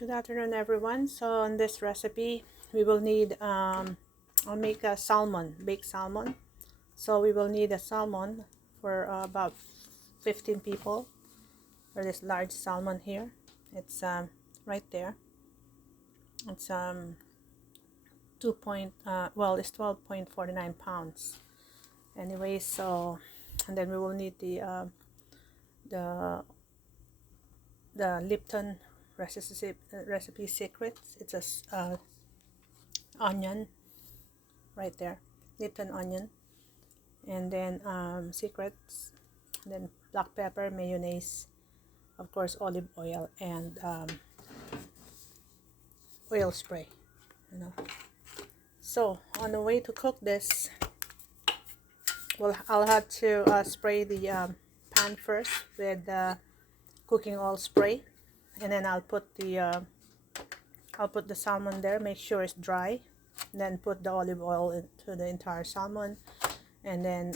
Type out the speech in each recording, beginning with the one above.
Good afternoon, everyone. So on this recipe, we will need, I'll make a salmon, baked salmon. So we will need a salmon for about 15 people for this large salmon here. It's right there. It's it's 12.49 pounds. Anyway, so, and then we will need the Lipton recipe secrets. It's a onion right there, Lipton onion, and then secrets, and then black pepper, mayonnaise, of course olive oil, and oil spray, so on the way to cook this, well, I'll have to spray the pan first with cooking oil spray, and then I'll put the salmon there, make sure it's dry, then put the olive oil into the entire salmon, and then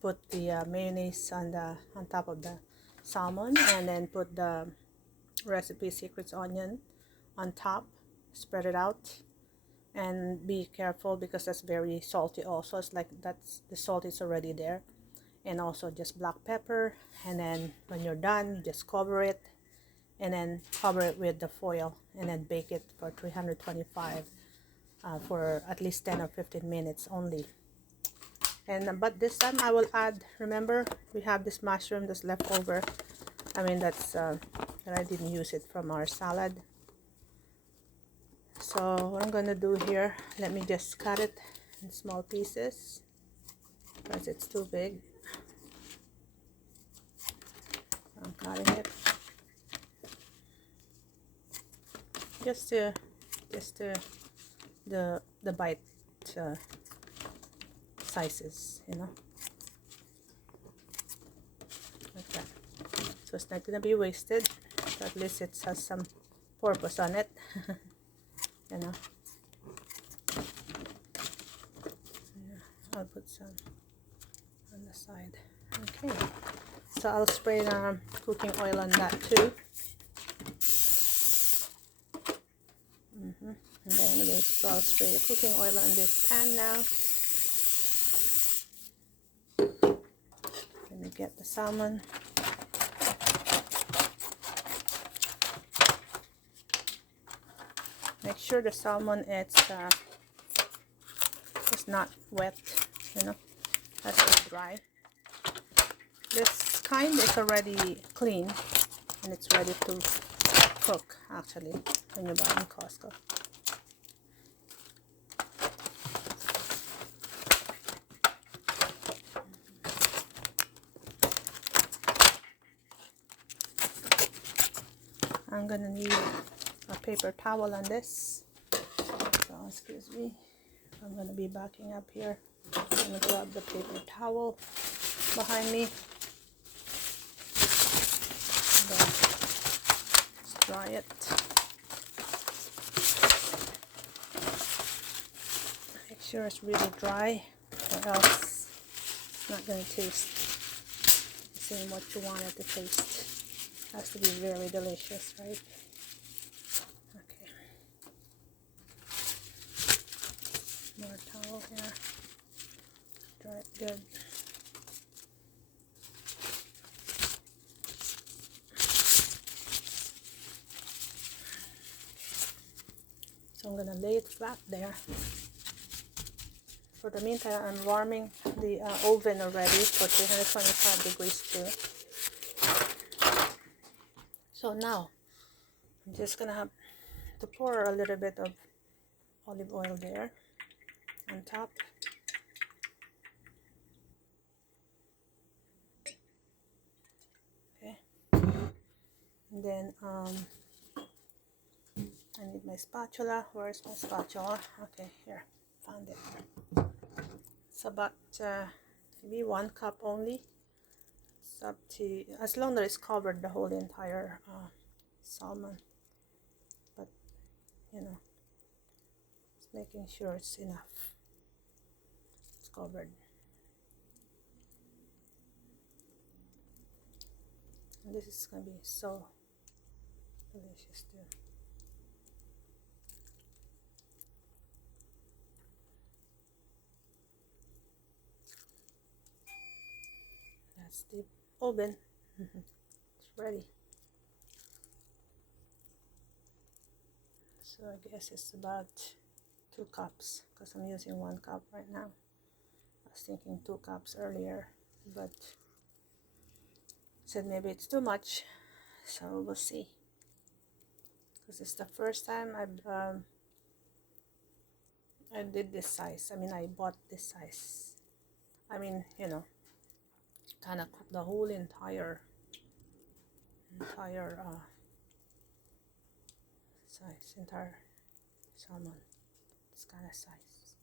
put the mayonnaise on top of the salmon, and then put the recipe secrets onion on top, spread it out, and be careful because that's very salty also. It's like the salt is already there, and also just black pepper, and then when you're done, you just cover it, and then cover it with the foil, and then bake it for 325 for at least 10 or 15 minutes only. And but this time I will add, remember we have this mushroom that's left over, that's that I didn't use it from our salad. So what I'm gonna do here, let me just cut it in small pieces because it's too big. I'm cutting it just to the bite sizes, like that. So it's not gonna be wasted, so at least it has some purpose on it. Yeah, I'll put some on the side. Okay, so I'll spray the cooking oil on that too. And then anyway, so I'll spray the cooking oil on this pan now. Let me get the salmon. Make sure the salmon it's not wet, that's just dry. This kind is already clean and it's ready to cook actually when you buy in Costco. I'm gonna need a paper towel on this, so excuse me, I'm gonna be backing up here. I'm gonna grab the paper towel behind me and let's dry it. Make sure it's really dry, or else it's not gonna taste the same what you want it to taste. It has to be very delicious, right? Okay. More towel here. Dry it good. So I'm gonna lay it flat there. For the meantime, I'm warming the oven already for 325 degrees too. So now I'm just gonna have to pour a little bit of olive oil there on top. Okay, and then I need my spatula. Where's my spatula? Okay, here, found it. It's about maybe 1 cup only. It's up to, as long as it's covered the whole entire salmon, but just making sure it's enough. It's covered. And this is gonna be so delicious too. That's the oven. It's ready. So I guess it's about 2 cups because I'm using 1 cup right now. I was thinking 2 cups earlier, but said maybe it's too much, so we'll see. Because it's the first time I did this size. I mean, I bought this size. I mean, you know, kind of cook the whole entire size, entire salmon. This kind of size.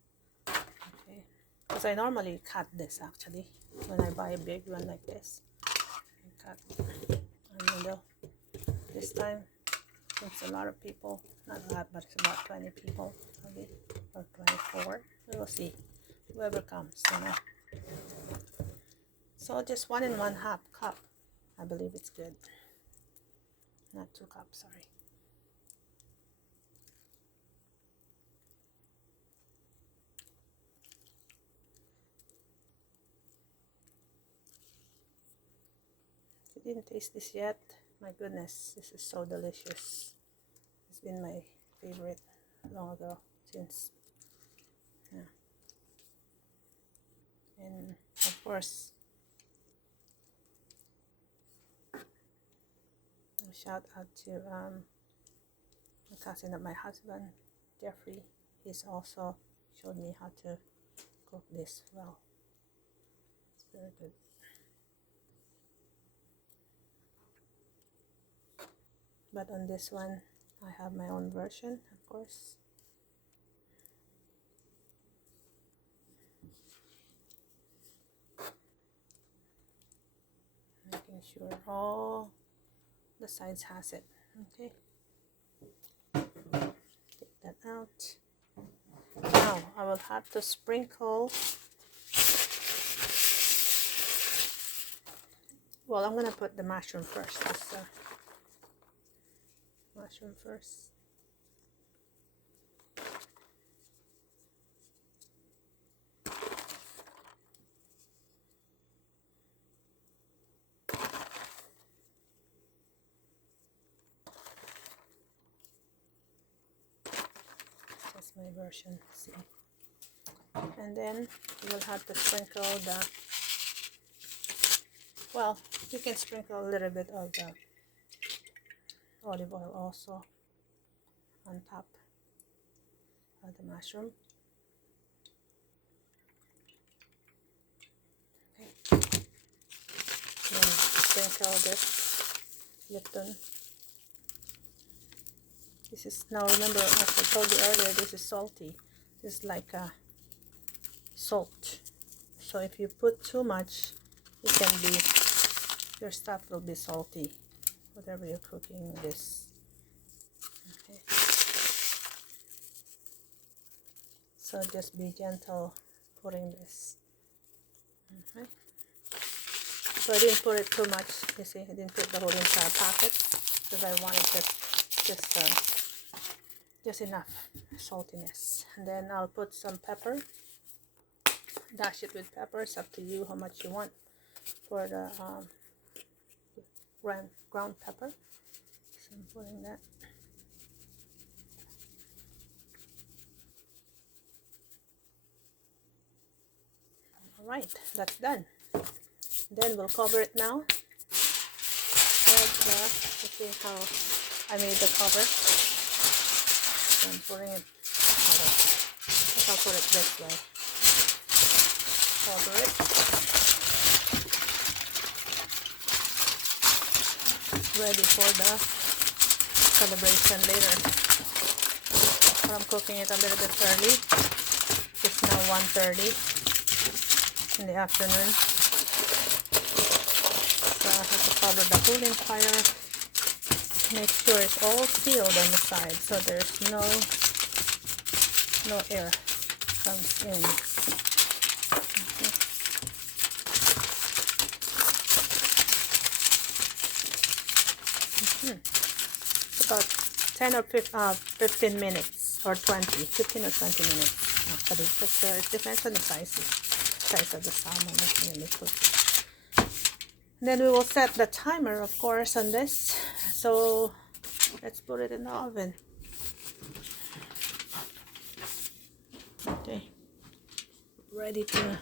Okay, because I normally cut this actually when I buy a big one like this. I cut in the middle. This time, it's a lot of people. Not a lot, but it's about 20 people, maybe, or 24. We will see. Whoever comes, you know. So just 1 1/2 cup. I believe it's good. Not 2 cups, sorry. If you didn't taste this yet, my goodness, this is so delicious. It's been my favorite long ago, since, yeah. And of course, a shout out to the cousin of my husband, Jeffrey. He's also showed me how to cook this well. It's very good. But on this one, I have my own version, of course. Making sure all the sides has it. Okay. Take that out. Now I will have to sprinkle. Well, I'm gonna put the mushroom first. This mushroom first. That's my version. See, and then you will have to sprinkle the. Well, you can sprinkle a little bit of the olive oil also on top of the mushroom. Okay. Then sprinkle this Lipton. This is, now remember, as I told you earlier, this is salty. This is like a salt. So if you put too much, it can be, your stuff will be salty, whatever you're cooking this. Okay. So just be gentle putting this. Okay. So I didn't put it too much, you see, I didn't put the whole entire packet because I wanted just enough saltiness. And then I'll put some pepper, dash it with pepper. It's up to you how much you want for the ground pepper. So I'm putting that. Alright, that's done. Then we'll cover it now. You see how I made the cover. So I'm putting it, I'll put it this way. Cover it. Ready for the celebration later. But I'm cooking it a little bit early. It's now 1:30 in the afternoon. So I have to cover the whole entire. Make sure it's all sealed on the side, so there's no air comes in. Okay. About 10 or 15 minutes or 15 or 20 minutes actually, because it depends on the size of the salmon that's really cooked. Then we will set the timer, of course, on this. So let's put it in the oven. Okay, ready to